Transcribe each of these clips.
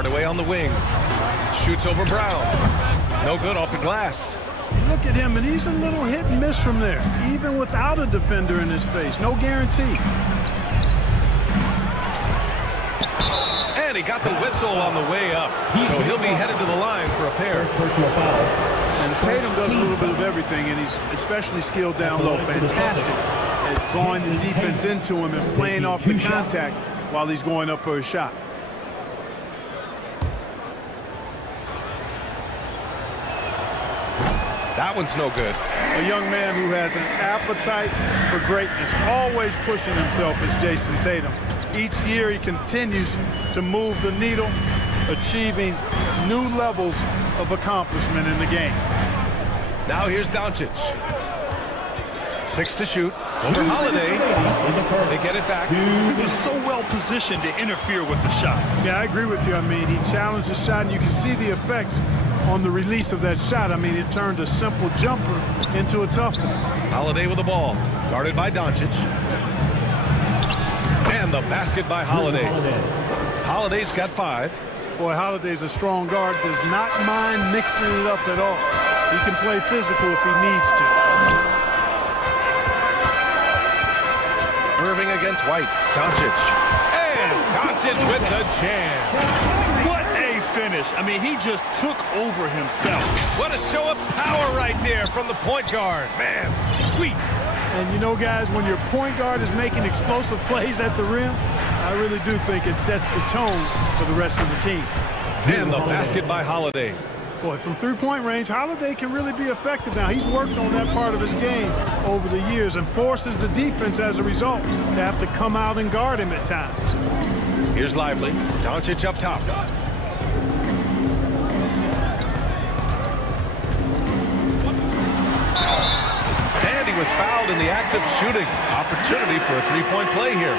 Hardaway on the wing. Shoots over Brown. No good off the glass. Look at him, and he's a little hit and miss from there, even without a defender in his face. No guarantee. And he got the whistle on the way up, so he'll be headed to the line for a pair. Personal foul. And Tatum does a little bit of everything, and he's especially skilled down low. Fantastic at drawing the defense into him and playing off the contact while he's going up for a shot. That one's no good. A young man who has an appetite for greatness, always pushing himself is Jason Tatum. Each year he continues to move the needle, achieving new levels of accomplishment in the game. Now here's Doncic. 6 to shoot. Over Holiday. They get it back. He was so well positioned to interfere with the shot. Yeah, I agree with you. I mean, he challenged the shot, and you can see the effects on the release of that shot. I mean, it turned a simple jumper into a tough one. Holiday with the ball. Guarded by Doncic. And the basket by Holiday. Holiday's got 5. Boy, Holiday's a strong guard. Does not mind mixing it up at all. He can play physical if he needs to. Irving against White. Doncic. And Doncic with the jam. What a finish. I mean, he just took over himself. What a show of power right there from the point guard. Man, sweet. And you know, guys, when your point guard is making explosive plays at the rim, I really do think it sets the tone for the rest of the team. And the basket by Holiday. Boy, from three-point range, Holiday can really be effective now. He's worked on that part of his game over the years and forces the defense as a result to have to come out and guard him at times. Here's Lively. Doncic up top. And he was fouled in the act of shooting. Opportunity for a three-point play here.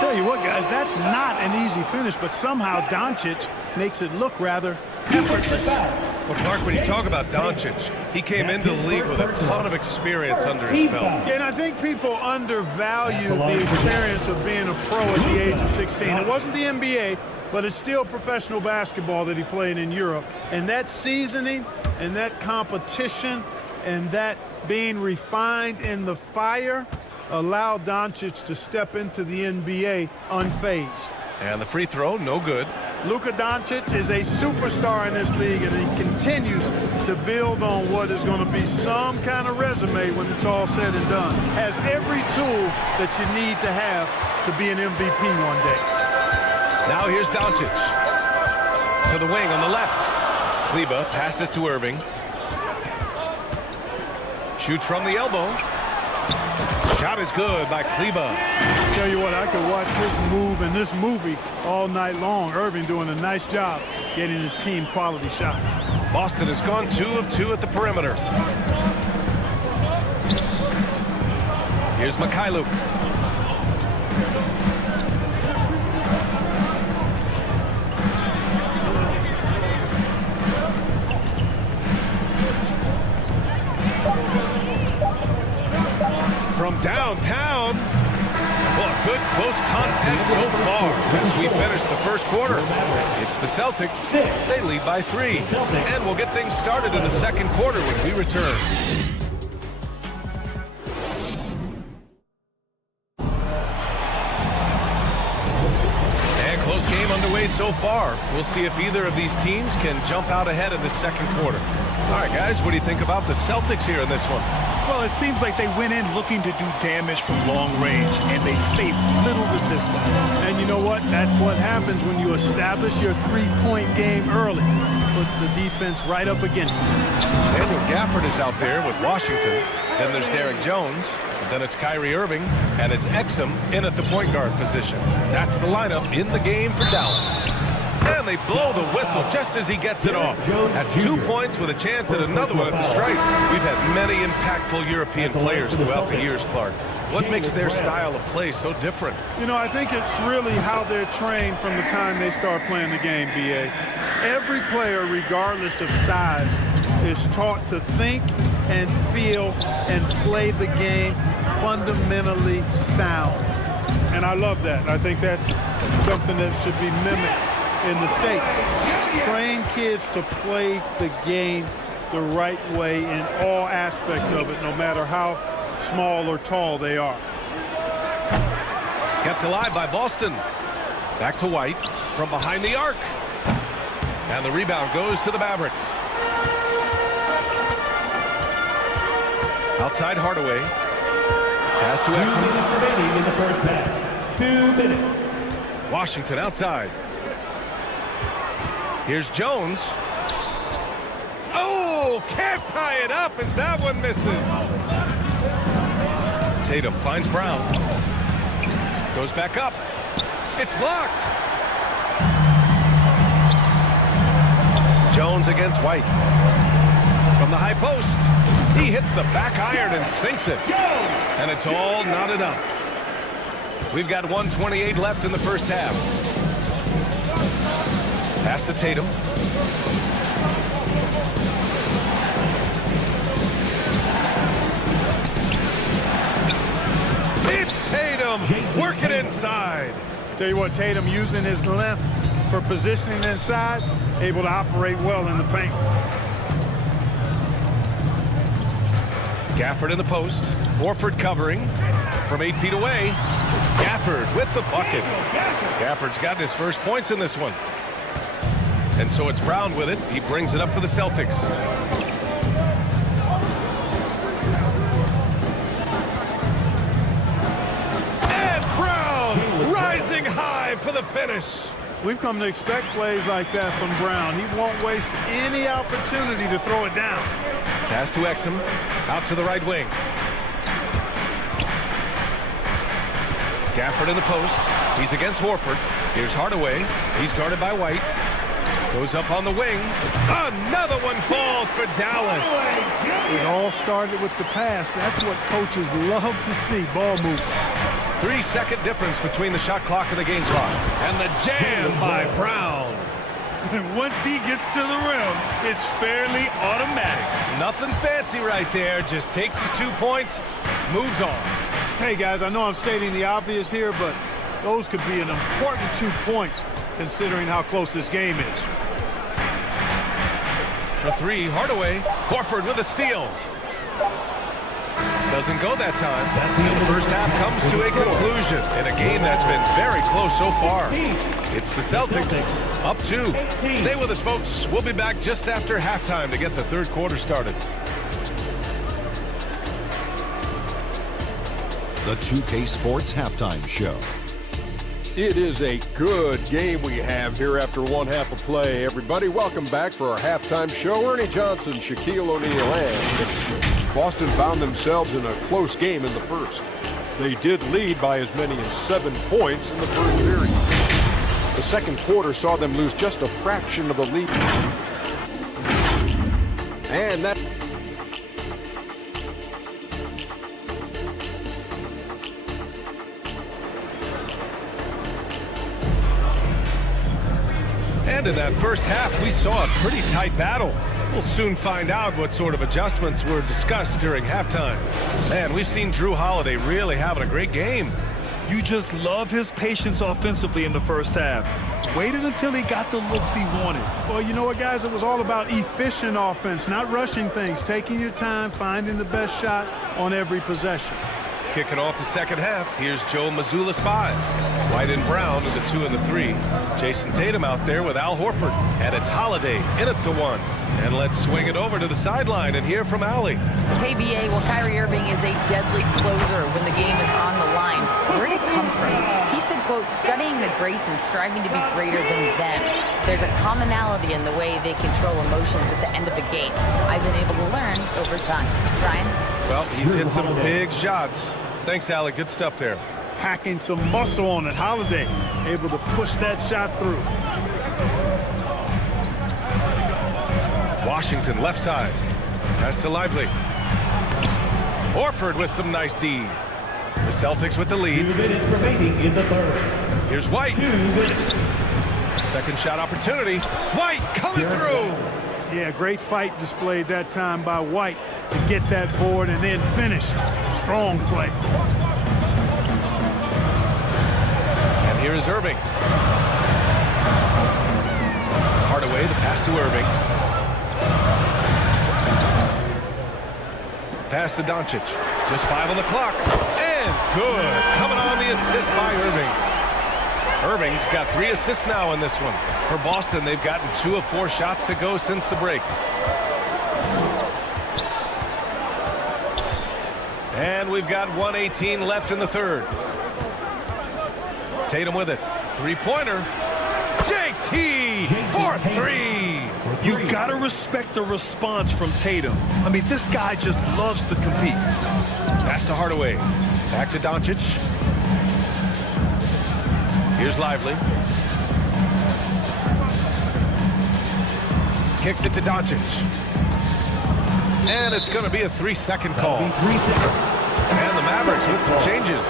Tell you what, guys, that's not an easy finish, but somehow Doncic makes it look rather effortless. Well, Clark, when you talk about Doncic, he came into the league with a ton of experience under his belt. Yeah, and I think people undervalue the experience of being a pro at the age of 16. It wasn't the NBA, but it's still professional basketball that he played in Europe. And that seasoning and that competition and that being refined in the fire allowed Doncic to step into the NBA unfazed. And the free throw, no good. Luka Doncic is a superstar in this league, and he continues to build on what is going to be some kind of resume when it's all said and done. Has every tool that you need to have to be an MVP one day. Now here's Doncic. To the wing on the left. Kleba passes to Irving. Shoots from the elbow. Shot is good by Kleba. Tell you what, I could watch this move and this movie all night long. Irving doing a nice job getting his team quality shots. Boston has gone 2 of 2 at the perimeter. Here's Mikhailuk. From downtown. Well, a good close contest so far as we finish the first quarter. It's the Celtics. They lead by 3. And we'll get things started in the second quarter when we return. And close game underway so far. We'll see if either of these teams can jump out ahead in the second quarter. All right, guys, what do you think about the Celtics here in this one? Well, it seems like they went in looking to do damage from long range, and they faced little resistance. And you know what? That's what happens when you establish your three-point game early. Puts the defense right up against you. Daniel Gafford is out there with Washington. Then there's Derek Jones. Then it's Kyrie Irving. And it's Exum in at the point guard position. That's the lineup in the game for Dallas. And they blow the whistle just as he gets it off. That's 2 points with a chance at another one at the stripe. We've had many impactful European players throughout the years, Clark. What makes their style of play so different? You know, I think it's really how they're trained from the time they start playing the game, B.A. Every player, regardless of size, is taught to think and feel and play the game fundamentally sound. And I love that. I think that's something that should be mimicked in the States. Train kids to play the game the right way in all aspects of it, no matter how small or tall they are. Kept alive by Boston. Back to White from behind the arc. And the rebound goes to the Mavericks. Outside Hardaway. Pass to Exum. 2 minutes remaining in the first half. 2 minutes. Washington outside. Here's Jones. Oh, can't tie it up as that one misses. Tatum finds Brown. Goes back up. It's blocked. Jones against White. From the high post. He hits the back iron and sinks it. And it's all knotted up. We've got 1:28 left in the first half. Pass to Tatum. It's Tatum working inside. Tell you what, Tatum using his length for positioning inside, able to operate well in the paint. Gafford in the post. Horford covering from 8 feet away. Gafford with the bucket. Gafford's got his first points in this one. And so it's Brown with it. He brings it up for the Celtics. And Brown rising high for the finish. We've come to expect plays like that from Brown. He won't waste any opportunity to throw it down. Pass to Exum. Out to the right wing. Gafford in the post. He's against Horford. Here's Hardaway. He's guarded by White. Goes up on the wing. Another one falls for Dallas. It all started with the pass. That's what coaches love to see. Ball movement. 3-second difference between the shot clock and the game clock. And the jam by Brown. And once he gets to the rim, it's fairly automatic. Nothing fancy right there. Just takes his 2 points, moves on. Hey, guys, I know I'm stating the obvious here, but those could be an important 2 points considering how close this game is. For three, Hardaway. Horford with a steal. Doesn't go that time. And the first half comes to a conclusion in a game that's been very close so far. It's the Celtics up 2. Stay with us, folks. We'll be back just after halftime to get the third quarter started. The 2K Sports Halftime Show. It is a good game we have here after one half of play. Everybody, welcome back for our halftime show. Ernie Johnson, Shaquille O'Neal, and Boston found themselves in a close game in the first. They did lead by as many as 7 points in the first period. The second quarter saw them lose just a fraction of the lead. And that... And in that first half, we saw a pretty tight battle. We'll soon find out what sort of adjustments were discussed during halftime. Man, we've seen Drew Holiday really having a great game. You just love his patience offensively in the first half. Waited until he got the looks he wanted. Well, you know what, guys? It was all about efficient offense, not rushing things, taking your time, finding the best shot on every possession. Kicking off the second half, here's Joe Mazzulla's 5. White and Brown in the 2 and the 3. Jason Tatum out there with Al Horford. And it's Holiday in at the 1. And let's swing it over to the sideline and hear from Allie. PBA, well, Kyrie Irving is a deadly closer when the game is on the line. Where did it come from? He said, quote, studying the greats and striving to be greater than them. There's a commonality in the way they control emotions at the end of a game. I've been able to learn over time. Brian? Well, he's hit some big shots. Thanks, Allie. Good stuff there. Packing some muscle on it. Holiday able to push that shot through. Washington left side. Pass to Lively. Horford with some nice D. The Celtics with the lead. 2 minutes remaining in the third. Here's White. 2 minutes. Second shot opportunity. White coming through. Yeah, great fight displayed that time by White to get that board and then finish. Strong play. And here is Irving. to Irving. Pass to Doncic. Just 5 on the clock. And good. Coming on the assist by Irving. Irving's got 3 assists now in this one. For Boston, they've gotten 2 of 4 shots to go since the break. And we've got 1:18 left in the third. Tatum with it. Three-pointer. JT for 3. You gotta respect the response from Tatum. I mean, this guy just loves to compete. Pass to Hardaway. Back to Doncic. Here's Lively. Kicks it to Doncic. And it's going to be a 3-second call. And the Mavericks with some changes.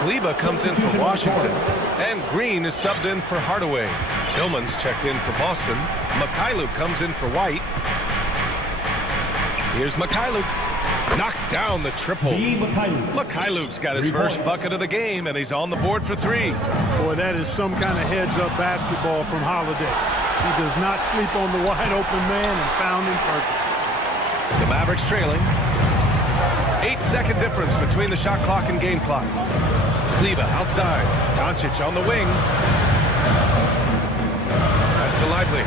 Kleber comes in for Washington. And Green is subbed in for Hardaway. Tillman's checked in for Boston. Mikhailuk comes in for White. Here's Mikhailuk. Knocks down the triple. Mikhailuk's got his first bucket of the game, and he's on the board for 3. Boy, that is some kind of heads-up basketball from Holiday. He does not sleep on the wide-open man and found him perfect. The Mavericks trailing. 8-second difference between the shot clock and game clock. Kleber outside. Doncic on the wing. Pass to Lively.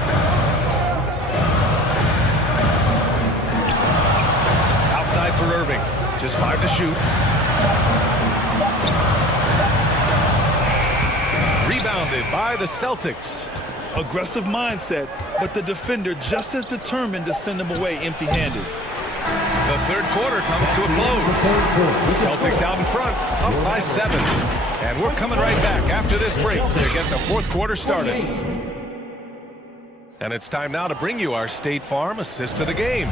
Outside for Irving. Just 5 to shoot. Rebounded by the Celtics. Aggressive mindset, but the defender just as determined to send him away empty-handed. The third quarter comes to a close. Celtics out in front, up by 7. And we're coming right back after this break to get the fourth quarter started. And it's time now to bring you our State Farm assist of the game.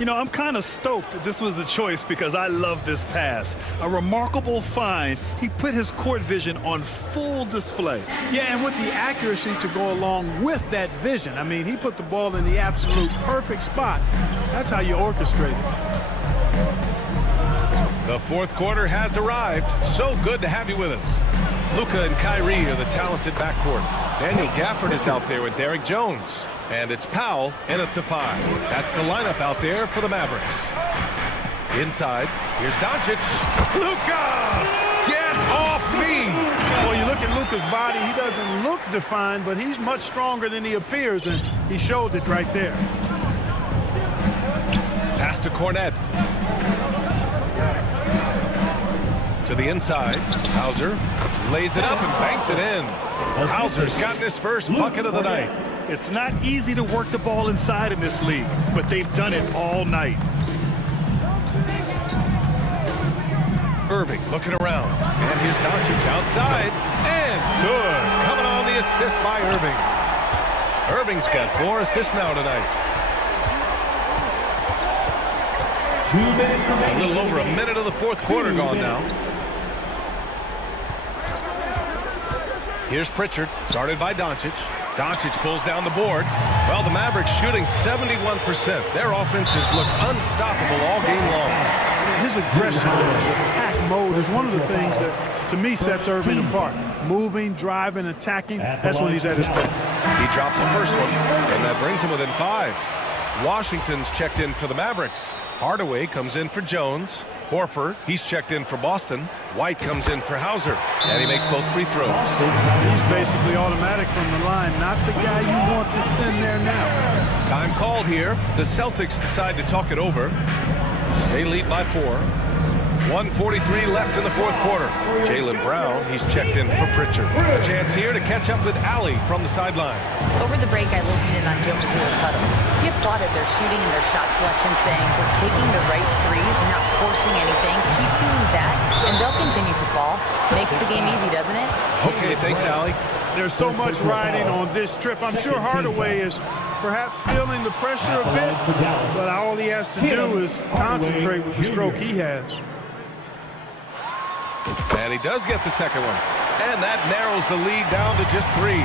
You know, I'm kind of stoked this was a choice because I love this pass. A remarkable find. He put his court vision on full display. Yeah, and with the accuracy to go along with that vision. I mean, he put the ball in the absolute perfect spot. That's how you orchestrate it. The fourth quarter has arrived. So good to have you with us. Luka and Kyrie are the talented backcourt. Daniel Gafford is out there with Derek Jones. And it's Powell in at the 5. That's the lineup out there for the Mavericks. Inside, here's Doncic. Luka! Get off me! Well, you look at Luka's body, he doesn't look defined, but he's much stronger than he appears, and he showed it right there. Pass to Cornette. To the inside. Hauser lays it up and banks it in. Hauser's gotten his first bucket of the night. It's not easy to work the ball inside in this league, but they've done it all night. Irving looking around. And here's Doncic outside. And good. Coming on the assist by Irving. Irving's got 4 assists now tonight. A little over a minute of the fourth quarter gone now. Here's Pritchard, guarded by Doncic. Doncic pulls down the board. Well, the Mavericks shooting 71%. Their offenses look unstoppable all game long. His aggressive attack mode is one of the things that, to me, sets Irving apart. Moving, driving, attacking, that's when he's at his best. He drops the first one, and that brings him within 5. Washington's checked in for the Mavericks. Hardaway comes in for Jones. Horford, he's checked in for Boston. White comes in for Hauser, and he makes both free throws. He's basically automatic from the line, not the guy you want to send there now. Time called here. The Celtics decide to talk it over. They lead by 4. 1:43 left in the fourth quarter. Jaylen Brown, he's checked in for Pritchard. A chance here to catch up with Allie from the sideline. Over the break, I listened in on Joe Mazzulla's huddle. He applauded their shooting and their shot selection, saying, "We're taking the right threes and not forcing anything. Keep doing that, and they'll continue to fall." Makes the game easy, doesn't it? Okay, thanks, Allie. There's so much riding on this trip. I'm sure Hardaway is perhaps feeling the pressure a bit, but all he has to do is concentrate with the stroke he has. And he does get the second one. And that narrows the lead down to just 3.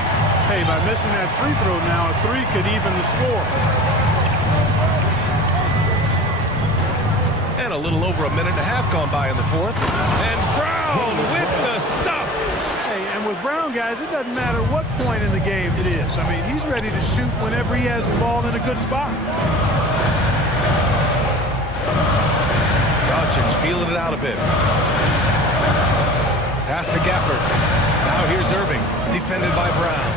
Hey, by missing that free throw now, a 3 could even the score. And a little over a minute and a half gone by in the fourth. And Brown with the stuff. Hey, and with Brown, guys, it doesn't matter what point in the game it is. I mean, he's ready to shoot whenever he has the ball in a good spot. Doncic feeling it out a bit. Pass to Gafford. Now here's Irving, defended by Brown.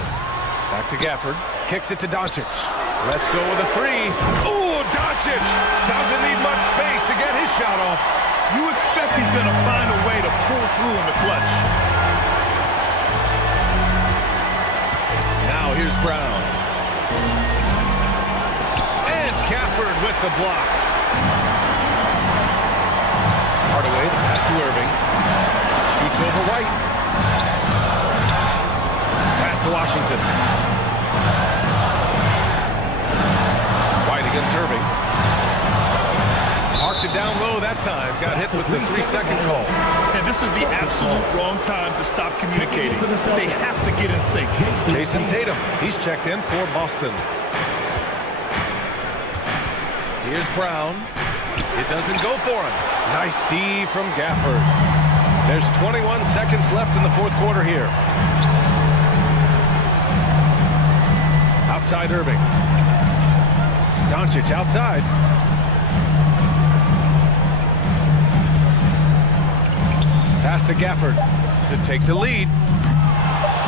Back to Gafford. Kicks it to Doncic. Let's go with a three. Ooh, Doncic doesn't need much space to get his shot off. You expect he's going to find a way to pull through in the clutch. Now here's Brown. And Gafford with the block. Hardaway, the pass to Irving. Shoots over White. Pass to Washington. White against Irving. Marked it down low that time. Got hit with the 3-second call. And this is the absolute wrong time to stop communicating. They have to get in sync. Jason Tatum, he's checked in for Boston. Here's Brown. It doesn't go for him. Nice D from Gafford. There's 21 seconds left in the fourth quarter here. Outside Irving. Doncic outside. Pass to Gafford to take the lead.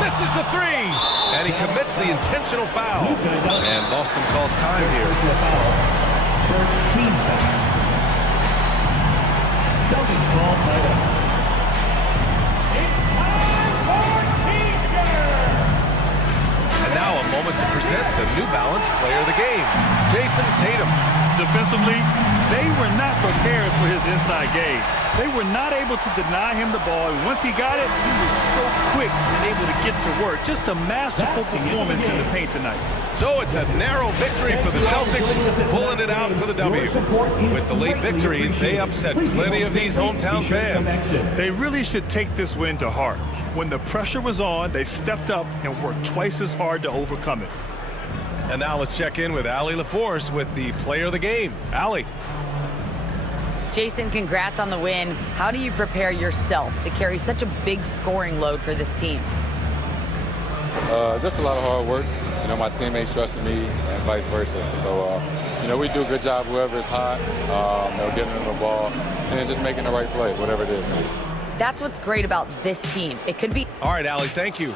Misses the three. And he commits the intentional foul. And Boston calls time here. First team foul. Celtics ball title. It's time for teacher. And now a moment to present the New Balance Player of the Game, Jason Tatum. Defensively, they were not prepared for his inside game. They were not able to deny him the ball. And once he got it, he was so quick and able to get to work. Just a masterful performance in the paint tonight. So it's a narrow victory for the Celtics, pulling it out for the W. With the late victory, they upset plenty of these hometown fans. They really should take this win to heart. When the pressure was on, they stepped up and worked twice as hard to overcome it. And now let's check in with Allie LaForce with the Player of the Game. Allie. Jason, congrats on the win. How do you prepare yourself to carry such a big scoring load for this team? Just a lot of hard work. You know, my teammates trusted me and vice versa. So, you know, we do a good job whoever is hot, getting them the ball, and just making the right play, whatever it is. That's what's great about this team. It could be... All right, Allie, thank you.